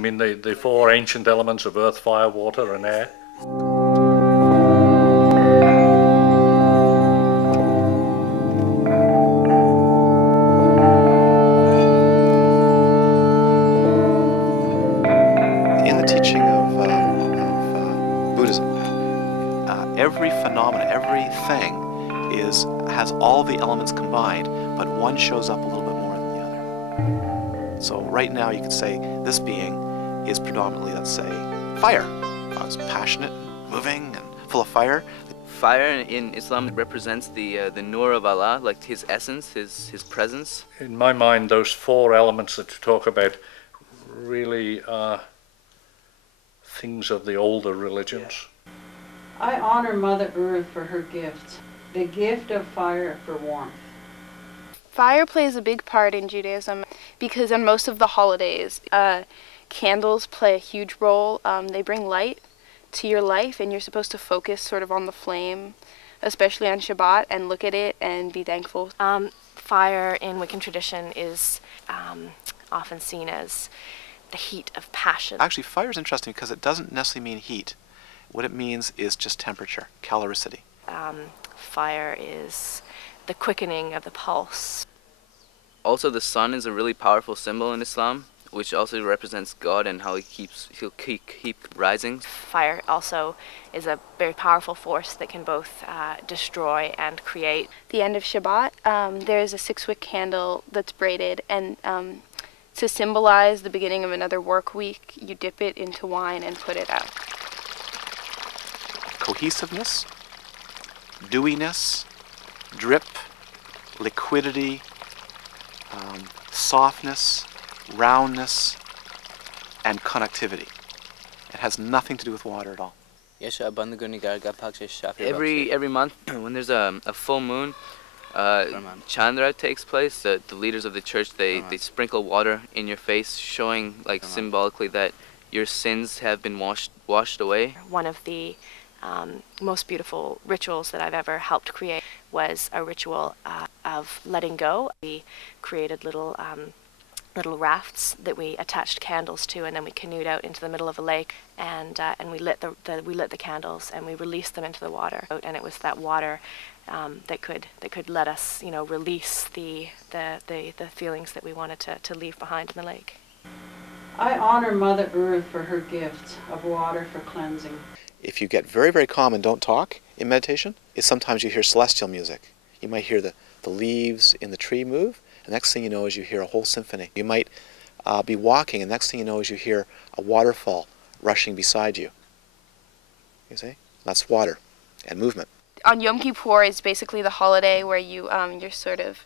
I mean, the four ancient elements of earth, fire, water, and air. In the teaching of Buddhism, every phenomena, everything has all the elements combined, but one shows up a little bit more than the other. So right now you could say this being is predominantly, let's say, fire. It's passionate, moving, and full of fire. Fire in Islam represents the nur of Allah, like His essence, His presence. In my mind, those four elements that you talk about really are things of the older religions. I honor Mother Earth for her gift, the gift of fire for warmth. Fire plays a big part in Judaism because on most of the holidays, candles play a huge role. They bring light to your life, and you're supposed to focus sort of on the flame, especially on Shabbat, and look at it and be thankful. Fire in Wiccan tradition is often seen as the heat of passion. Actually, fire is interesting because it doesn't necessarily mean heat. What it means is just temperature, caloricity. Fire is the quickening of the pulse. Also, the sun is a really powerful symbol in Islam, which also represents God and how He'll keep rising. Fire also is a very powerful force that can both destroy and create. The end of Shabbat, there's a 6-wick candle that's braided, and to symbolize the beginning of another work week, you dip it into wine and put it out. Cohesiveness, dewiness, drip, liquidity, softness, roundness, and connectivity. It has nothing to do with water at all. Every month, when there's a full moon, Chandra takes place. The leaders of the church, they sprinkle water in your face, showing like symbolically that your sins have been washed away. One of the most beautiful rituals that I've ever helped create was a ritual of letting go. We created little rafts that we attached candles to, and then we canoed out into the middle of a lake, and we lit the candles, and we released them into the water. And it was that water that could let us, release the feelings that we wanted to leave behind in the lake. I honor Mother Earth for her gift of water for cleansing. If you get very, very calm and don't talk in meditation, sometimes you hear celestial music. You might hear the leaves in the tree move, and next thing you know is you hear a whole symphony. You might be walking, and next thing you know is you hear a waterfall rushing beside you. You see? That's water and movement. On Yom Kippur is basically the holiday where you're sort of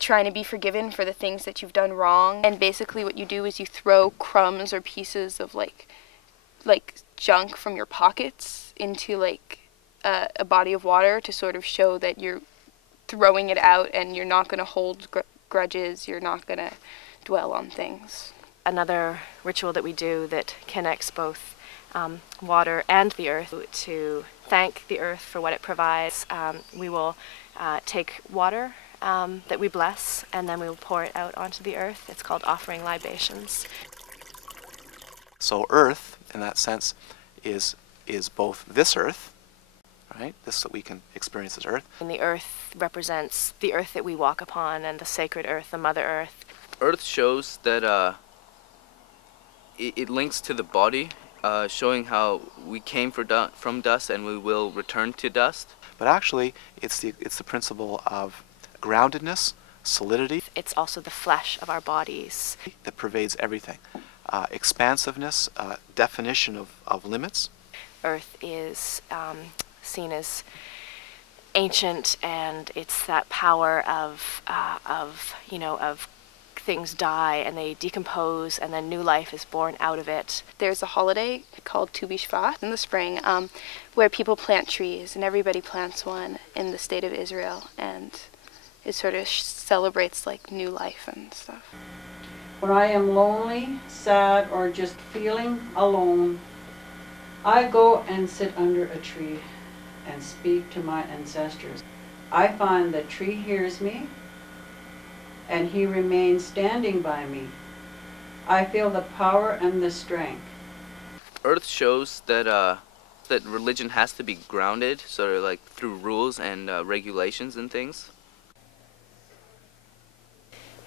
trying to be forgiven for the things that you've done wrong. And basically what you do is you throw crumbs or pieces of like junk from your pockets into a body of water to sort of show that you're throwing it out and you're not going to hold grudges, you're not going to dwell on things. Another ritual that we do that connects both water and the earth, to thank the earth for what it provides. We will take water that we bless, and then we will pour it out onto the earth. It's called offering libations. So earth, in that sense, is both this earth, right? This that we can experience as earth. And the earth represents the earth that we walk upon, and the sacred earth, the Mother Earth. Earth shows that it links to the body, showing how we came from dust and we will return to dust. But actually, it's the principle of groundedness, solidity. It's also the flesh of our bodies that pervades everything. Expansiveness, definition of limits. Earth is seen as ancient, and it's that power of things die and they decompose, and then new life is born out of it. There's a holiday called Tu B'Shvat in the spring where people plant trees, and everybody plants one in the state of Israel, and it sort of celebrates like new life and stuff. When I am lonely, sad, or just feeling alone, I go and sit under a tree and speak to my ancestors. I find the tree hears me, and he remains standing by me I feel the power and the strength. Earth shows that that religion has to be grounded, sort of like through rules and regulations and things.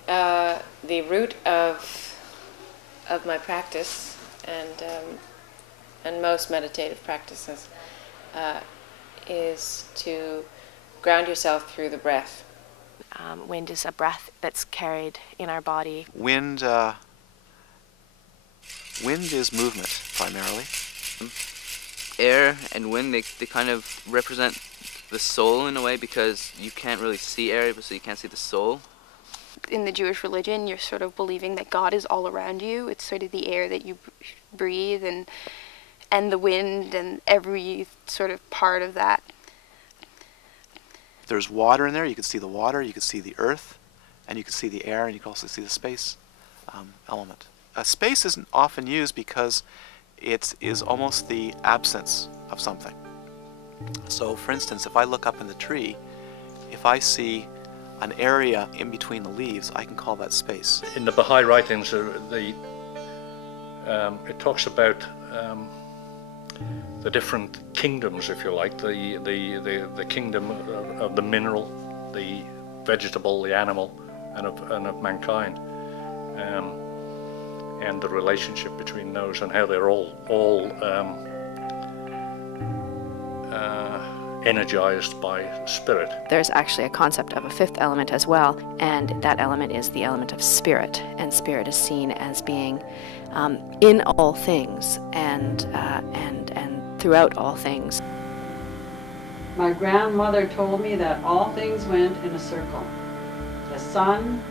The root of my practice and most meditative practices is to ground yourself through the breath. Wind is a breath that's carried in our body. Wind is movement, primarily. Air and wind, they kind of represent the soul in a way, because you can't really see air, so you can't see the soul. In the Jewish religion, you're sort of believing that God is all around you. It's sort of the air that you breathe and the wind and every sort of part of that. There's water in there. You can see the water, you can see the earth, and you can see the air, and you can also see the space element. Space isn't often used because it is almost the absence of something. So, for instance, if I look up in the tree, if I see an area in between the leaves, I can call that space. In the Baha'i writings, it talks about the different kingdoms, if you like, the kingdom of the mineral, the vegetable, the animal, and of mankind, and the relationship between those, and how they're all energized by spirit. There's actually a concept of a fifth element as well, and that element is the element of spirit, and spirit is seen as being in all things and throughout all things. My grandmother told me that all things went in a circle. The sun,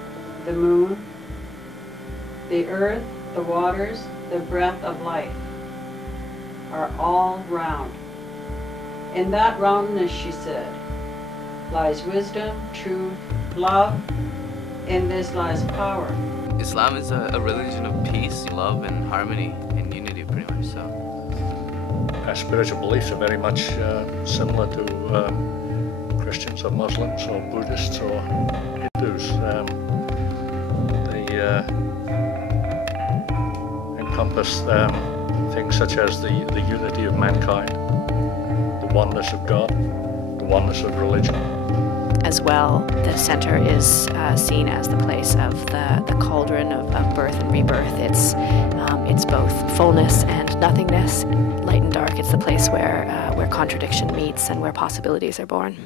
the moon, the earth, the waters, the breath of life are all round. In that roundness, she said, lies wisdom, truth, love. In this lies power. Islam is a religion of peace, love, and harmony and unity, pretty much so. Our spiritual beliefs are very much similar to Christians or Muslims or Buddhists or Hindus. They encompass things such as the unity of mankind, the oneness of God, the oneness of religion. As well, the center is seen as the place of the cauldron of birth and rebirth. It's both fullness and nothingness, light and dark. It's the place where contradiction meets and where possibilities are born.